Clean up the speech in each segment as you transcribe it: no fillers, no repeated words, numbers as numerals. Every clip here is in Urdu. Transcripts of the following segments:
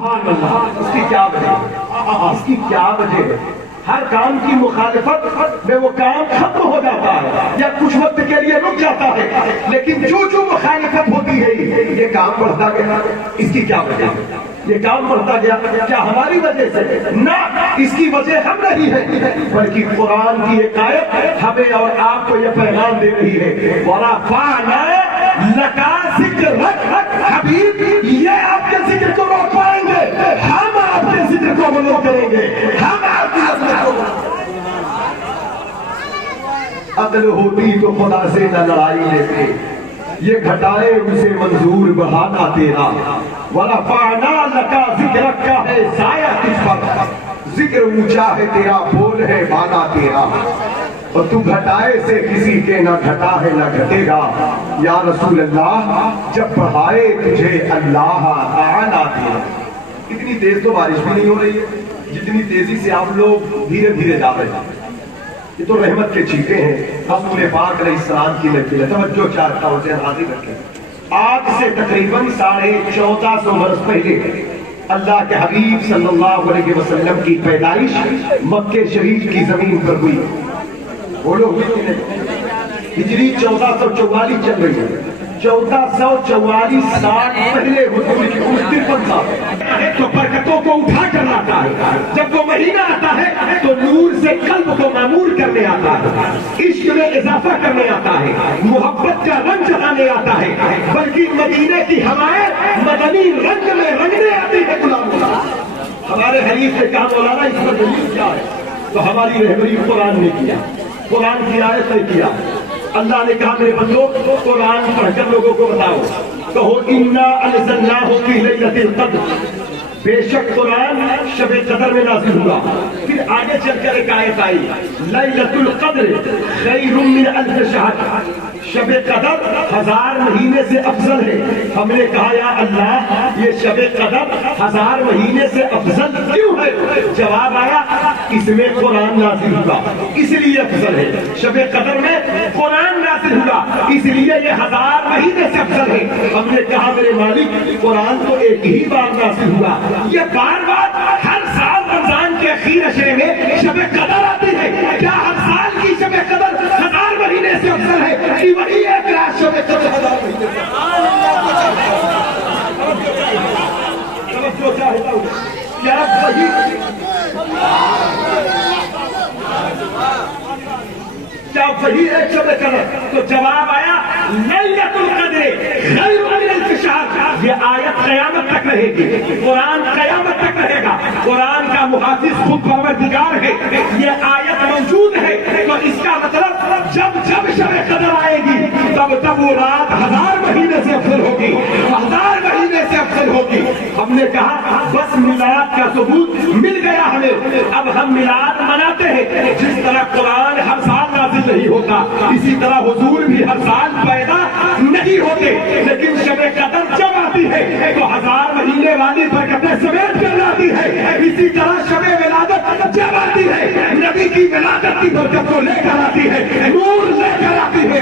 اس کی کیا وجہ اس کی کیا وجہ ہے؟ ہر کام کی مخالفت میں وہ کام ختم ہو جاتا ہے یا کچھ وقت کے لیے رک جاتا ہے، لیکن جو مخالفت ہوتی ہے یہ کام بڑھتا گیا۔ اس کی کیا وجہ ہے؟ یہ کام بڑھتا گیا کیا ہماری وجہ سے؟ نہ، اس کی وجہ ہم نہیں ہے، بلکہ قرآن کی ایک آیت ہمیں اور آپ کو یہ پیغام دے رہی ہے، وَرَفَعْنَا لَكَ ذِكْرَكَ حبیب، یہ آپ کے ذکر کو روک پائیں گے، ہم آپ کے ذکر کو بلند کریں گے، ہم آپ کی عظمت کو بلند کریں گے۔ عدل ہوتی تو خدا سے نہ لڑائی لیتے، یہ گھٹائے اسے منظور بہانا تیرا، وَرَفَعْنَا لَكَ ذِكْرَكَ کا ہے سایہ کس پر، ذکر اونچا ہے تیرا، بول ہے بانا تیرا، اور تو گھٹائے سے کسی کے نہ گھٹا ہے نہ گھٹے گا۔ یا رسول اللہ جب بڑھائے تجھے اللہ آنا تیرا۔ اتنی تیز تو بارش بھی نہیں ہو رہی ہے جتنی تیزی سے آپ لوگ دھیرے دھیرے جا رہے ہیں، یہ تو رحمت کے چھینٹے ہیں رسول پاک علیہ السلام کی نقل ہے۔ توجہ چاہتا ہوں ذہن حاضر رکھیں، آج سے تقریباً 1450 برس پہلے اللہ کے حبیب صلی اللہ علیہ وسلم کی پیدائش مکہ شریف کی زمین پر ہوئی۔ بولو ہوئی کہ نہیں؟ ہجری 1444 چل رہی ہے، 1444 سال پہلے حضور کی عمر 53 سال، تو برکتوں کو اٹھا کر لاتا ہے۔ جب وہ مہینہ آتا ہے تو نور سے قلب کو معمور کرنے آتا ہے، عشق میں اضافہ کرنے آتا ہے، محبت کا رنگ چڑھانے آتا ہے، بلکہ مدینے کی ہوائیں مدنی رنگ میں رنگنے آتی ہے۔ ہمارے حریف نے کہا مولانا اس پر دلیل کیا ہے؟ تو ہماری رہبری قرآن نے کیا، قرآن کی آیت نے کیا۔ اللہ نے کہا میرے بندو قرآن پڑھ کر لوگوں کو بتاؤ، کہو اِنَّا أَنزَلْنَاهُ فِي لَيْلَةِ الْقَدْرِ، بے شک قرآن شب قدر میں نازل ہوا۔ پھر آگے چل کر ایک آیت آئی، لَيْلَةُ الْقَدْرِ خَيْرٌ مِّنْ أَلْفِ شَهْرٍ، شب قدر 1000 مہینے سے افضل ہے۔ ہم نے کہا یا اللہ یہ شب قدر 1000 مہینے سے افضل کیوں ہے؟ جواب آیا اس میں قرآن نازل ہوا اس لیے افضل ہے، شب قدر میں قرآن نازل ہوا اس لیے یہ 1000 مہینے سے افضل ہے۔ ہم نے کہا میرے مالک قرآن تو ایک ہی بار نازل ہوا، یہ بار بار ہر سال رمضان کے اخیر عشرے میں شب قدر آتی ہے، کیا ہر سال کی شب قدر 1000 مہینے سے افضل ہے کہ وہی ایک رات شب قدر 1000 مہینے سے؟ توجہ چاہتا ہوں کیا وہی کیا وہی ایک شب قدر؟ تو جواب آیا لیلۃ القدر خیر من الف شہر۔ یہ آیت قیامت تک رہے گی، قرآن قیامت تک رہے گا، قرآن کا محافظ خود پروردگار ہے، یہ آیت موجود ہے۔ تو اس کا مطلب جب جب شب قدر آئے گی تب وہ رات 1000 مہینے سے افضل ہوگی، 1000 مہینے سے افضل ہوگی۔ ہم نے کہا بس میلاد کا ثبوت مل گیا ہمیں، اب ہم میلاد مناتے ہیں۔ جس طرح قرآن ہر سال نازل نہیں ہوتا اسی طرح حضور بھی ہر سال پیدا نہیں ہوتے، لیکن شب قدر جب آتی ہے تو 1000 مہینے والی برکتیں سمیٹ کر لاتی ہے۔ اسی طرح شب ولادت جب آتی ہے نبی کی ولادت کی برکت کو لے کر آتی ہے، نور لے کر آتی ہے۔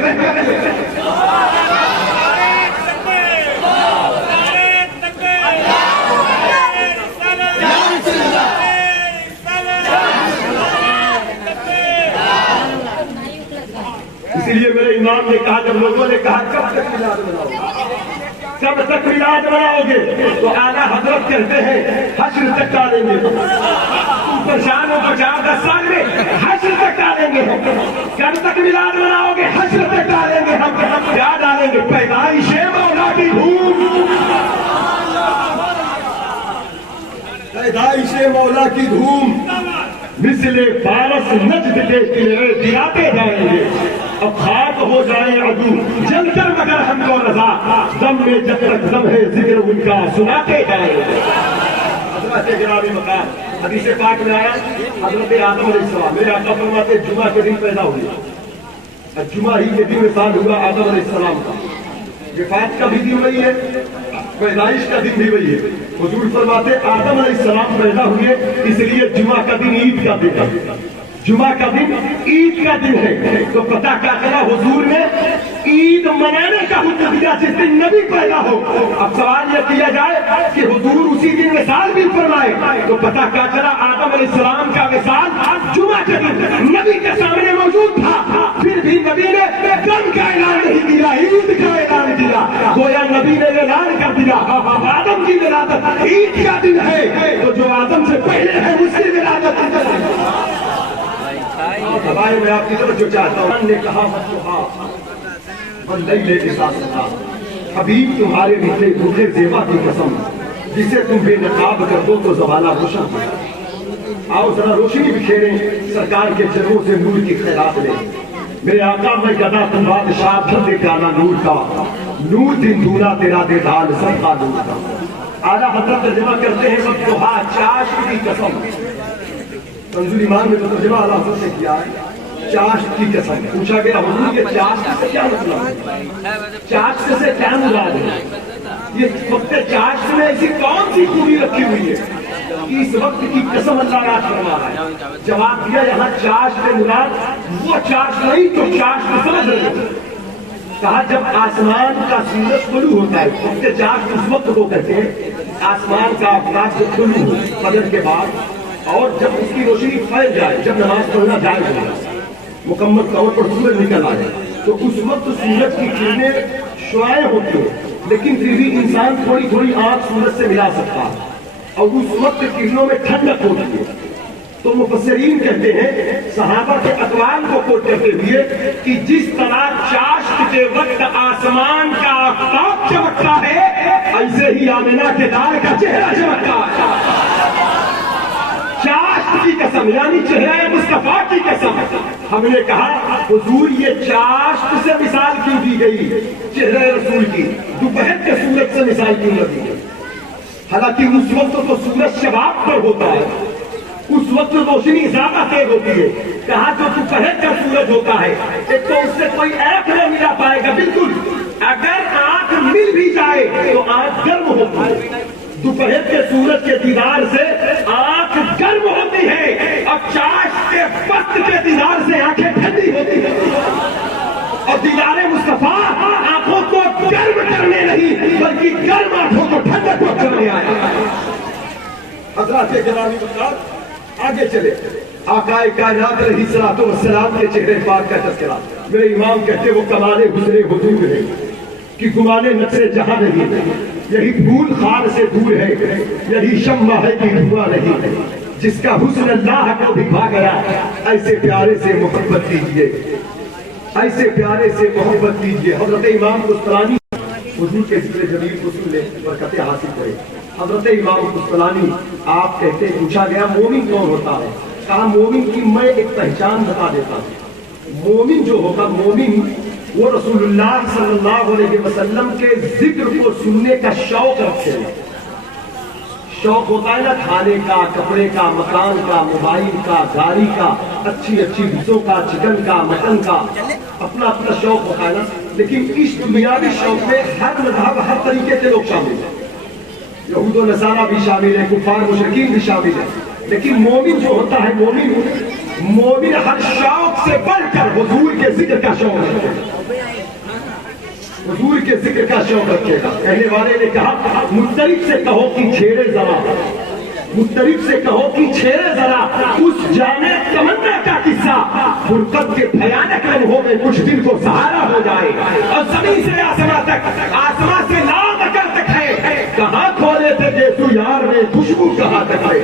اسی لیے میرے امام نے کہا جب لوگوں نے کہا کب تک میلاد مناؤ، کب تک میلاد مناؤ گے، تو اعلیٰ حضرت کہتے ہیں حشر تک ڈالیں گے، پریشان و بچاؤ 10 سال میں حشر تک ڈالیں گے۔ کب تک میلاد مناؤ گے؟ حشر تک ڈالیں گے۔ ہم کیا ڈالیں گے؟ پیدائش مولا کی دھوم، پیدائش مولا کی دھوم، مثل فارس نجد کے قلعے گراتے جائیں گے، اب خاک ہو جائیں عدو جل کر مگر ہم کو رضا، دم میں جب تک دم ہے ذکر ان کا سناتے جائیں گے۔ حضرت جنابی مقام حدیث پاک میں آیا حضرت آدم علیہ السلام، میرے آقا فرماتے جمعہ کے دن پیدا ہوئے، جمعہ ہی کے دن مثال ہوا آدم علیہ السلام کا، وفات کا بھی دن وہی ہے، پیدائش کا دن بھی وہی ہے۔ حضور فرماتے آدم علیہ السلام پیدا ہوئے اس لیے جمعہ کا دن عید کا دن ہے، جمعہ کا دن عید کا دن ہے۔ تو پتہ کیا چلا حضور نے عید منانے کا حکم دیا جس دن نبی پیدا ہو. اب سوال یہ کیا جائے کہ حضور اسی دن وصال بھی فرمائے تو پتہ کیا چلا آدم علیہ السلام کا وصال جمعہ کے دن نبی کے سامنے موجود تھا. پھر بھی نبی نے غم کا اعلان نہیں کیا, عید کا اعلان کیا. گویا نبی نے اعلان کر دیا آدم کی ولادت عید کا دن ہے, تو جو آدم سے پہلے ہے اس کی ولادت بھائی. میں آپ کی طرف جو چاہتا ہوں نے کہا حبیب تمہارے روٹے زیبا کی قسم جسے تم بے نقاب کر دو تو زمانہ روشن. آؤ ذرا روشنی بکھیریں سرکار کے چرموں سے نور کی خیرات لیں. میرے آقا میں گدا تم بادشاہ بھر گانا نور کا, نور دن دونا تیرا دے ڈال سب کا نور کا. اعلیٰ حضرت ترجمہ کرتے ہیں وقتھا چاشت کی قسم. تنزیل ایمان میں ترجمہ اعلیٰ حضرت نے کیا ہے چاشت کی قسم. پوچھا گیا حضور یہ چاشت سے کیا مطلب ہے, چاشت سے کیا مراد ہے, یہ وقت چاشت میں ایسی کون سی خوبی رکھی ہوئی ہے کہ اس وقت کی قسم اللہ راج فرما رہا ہے. جواب دیا یہاں چاشت سے مراد وہ چاشت نہیں تو چاشت سمجھ رہے ہیں. کہا جب آسمان کا سورج طلوع ہوتا ہے وقت چاشت اس وقت کو کہتے ہیں آسمان کا افلاک طلوع ہو فجر کے بعد, اور جب اس کی روشنی پھیل جائے, جب نماز پڑھنا جائز ہو جائے, مکمل طور پر سورج نکل آئے, تو اس وقت سورج کی کرنیں شعاعیں ہوتی ہیں لیکن پھر بھی انسان تھوڑی تھوڑی آنکھ سورج سے ملا سکتا ہے, اور اس وقت کرنوں میں ٹھنڈک ہوتی ہے. تو مفسرین کہتے ہیں صحابہ کے اقوال کو کوٹ کرتے ہوئے کہ جس طرح چاشت کے وقت آسمان کا آفتاب چمکتا ہے ایسے ہی آمنہ کے لال کا چہرہ چمکتا ہے. چاشت کی قسم یعنی چہرہ مصطفیٰ کی قسم. ہم نے کہا حضور یہ چاشت سے مثال کیوں دی گئی چہرہ رسول کی, دوپہر کے سورج سے مثال کیوں نہ دی گئی؟ حالانکہ اس وقت تو سورج شباب پر ہوتا ہے, اس وقت روشنی زیادہ تیز ہوتی ہے. کہا جو دوپہر کا سورج ہوتا ہے ایک تو اس سے کوئی آنکھ نہیں ملا پائے گا, بالکل اگر آنکھ مل بھی جائے تو آنکھ گرم ہوتی ہے. دوپہر کے سورج کے دیدار سے آنکھ گرم ہوتی ہے اور چاشت کے وقت کے دیدار سے آنکھیں ٹھنڈی ہوتی ہیں. اور دیدار مصطفیٰ آنکھوں کو گرم کرنے نہیں بلکہ گرم آنکھوں کو ٹھنڈک پہنچانے آیا. حضرات گرامی حضرات آگے چلے. آقا کائنات علیہ الصلوۃ والسلام کے چہرے پاک کا تذکرہ. میرے امام کہتے وہ کمال حسن حضور ہے کہ گمانے نقص جہاں نہیں ہے, یہی پھول خار سے دور ہے, یہی شمع ہے کہ دھواں نہیں ہے, جس کا حسن اللہ کو بھی بھا گیا. ایسے پیارے سے محبت کیجیے, ایسے پیارے سے محبت کیجیے. حضرت امام قسطلانی حضور کے ذکر جلیل کو سن لے برکتیں حاصل کرے. حضرت امام قسطلانی آپ کہتے ہیں پوچھا گیا مومن کون ہوتا ہے, کہا مومن کی میں ایک پہچان بتا دیتا ہوں. مومن جو ہوگا مومن وہ رسول اللہ صلی اللہ علیہ وسلم کے ذکر کو سننے کا شوق رکھتے ہیں. شوق ہوتا ہے نا کھانے کا, کپڑے کا, مکان کا, موبائل کا, گاڑی کا, اچھی اچھی ڈشوں کا, چکن کا, مٹن کا, اپنا اپنا شوق ہوتا ہے نا. لیکن اس دنیاوی شوق میں ہر مذہب ہر طریقے کے لوگ شامل ہیں, یہود و نصارہ بھی شامل ہیں, کفار مشرکین بھی شامل ہیں. لیکن مومن جو ہوتا ہے مومن ہر شوق سے بڑھ کر حضور کے ذکر کا شوق رکھے گا, حضور کے ذکر کا شوق رکھے گا. کہنے والے نے کہا مضطرب سے کہو کہ چھیڑے ذرا, مضطرب سے کہو کہ چھیڑے ذرا اس جانے تمنا کا قصہ, فرقت کے بھیانک لمحوں میں کچھ دل کو سہارا ہو جائے. اور زمین سے آسمان تک, آسمان سے لامکان تک ہے, کہاں کھولے تھے گیسو یار میں خوشبو کہاں تک ہے.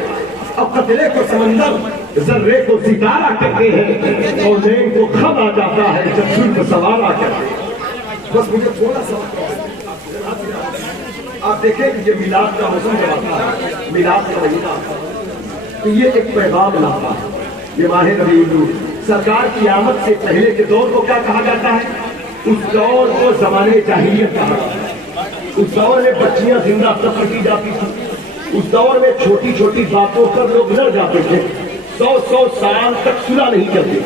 اب قطرے کو سمندر ذرے کو ستارہ کہتے ہیں اور نیم کو خم آ جاتا ہے جب سلف سوارا کہتے ہیں. بس مجھے تھوڑا سا آپ دیکھیں کہ یہ میلاد کا موسم جب آتا ہے, میلاد کا مہینہ آتا ہے تو یہ ایک پیغام لاتا ہے. یہ ماہ ربیع الاول سرکار کی آمد سے پہلے کے دور کو کیا کہا جاتا ہے, اس دور کو زمانے جاہلیت کہا جاتا ہے. اس دور میں بچیاں زندہ دفن کی جاتی تھی, اس دور میں چھوٹی چھوٹی باتوں پر لوگ لڑ جاتے تھے, 100 سال تک صلح نہیں کرتے.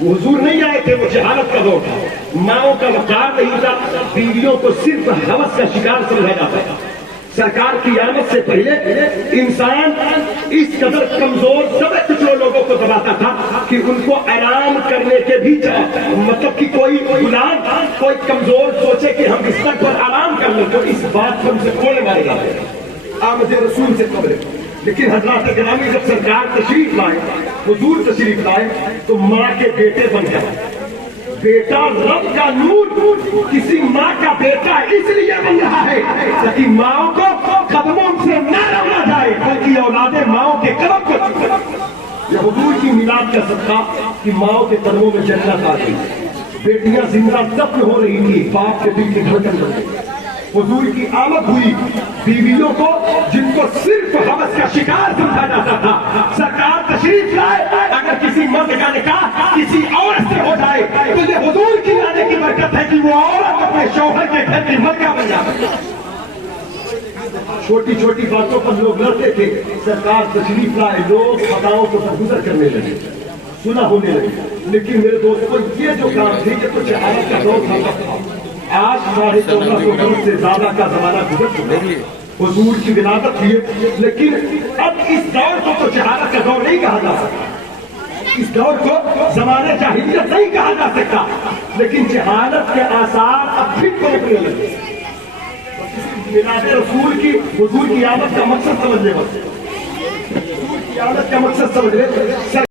حضور نہیں آئے تھے, وہ جہالت کا دور تھا, ماؤں کا وقار نہیں تھا, بیویوں کو صرف ہوس کا شکار سمجھا جاتا تھا. سرکار کی آمد سے پہلے انسان اس قدر کمزور سب کچھ لوگوں کو دباتا تھا کہ ان کو آرام کرنے کے بھی مطلب کہ کوئی غلام کوئی کمزور سوچے کہ ہم بستر پر آرام کر لیں تو اس بات پر سے کوڑے مارے جاتے ہیں آمد رسول سے قبل. لیکن حضرات گرامی جب سرکار تشریف لائے حضور تشریف لائے تو ماں کے بیٹے بن گئے. بیٹا رب کا نور کسی ماں کا بیٹا اس لیے بن رہا ہے تاکہ ماں کو قدموں سے نہ رونا جائے بلکہ اولادیں ماں کے قدم کو چھوڑیں. یہ حضور کی میلاد کا صدقہ کہ ماں کے قدموں میں جنت آ گئی. بیٹیاں زندہ دفن ہو رہی تھی باپ کے دل کی دھڑکن بن گئی. حضور کی آمد ہوئی بیویوں کو جن کو صرف حوث کا شکار سمجھا جاتا تھا سرکار تشریف لائے. اگر کسی مرد کا نکاح کسی عورت سے ہو جائے تو یہ حضور کی آنے کی برکت ہے کہ وہ عورت اپنے شوہر کے گھر کی ملکہ بن جاتی. چھوٹی چھوٹی باتوں پر لوگ لڑتے تھے سرکار تشریف لائے لوگ خطاؤں کو درگزر کرنے لگے صلح ہونے لگے. لیکن میرے دوستوں یہ جو کام تھے یہ تو جہالت کا دور تھا. آج 1450 برس سے زیادہ کا زمانہ گزر چکا ہے حضور کی ولادت ہوئی لیکن اب اس دور کو تو جہالت کا دور نہیں کہا جا سکتا. اس دور کو زمانہ جاہلیت نہیں کہا جا سکتا لیکن جہالت کے آثار اب پھر پلٹنے لگے. میلاد رسول کی حضور کی آمد کا مقصد سمجھنے حضور کی آمد کا مقصد سمجھنے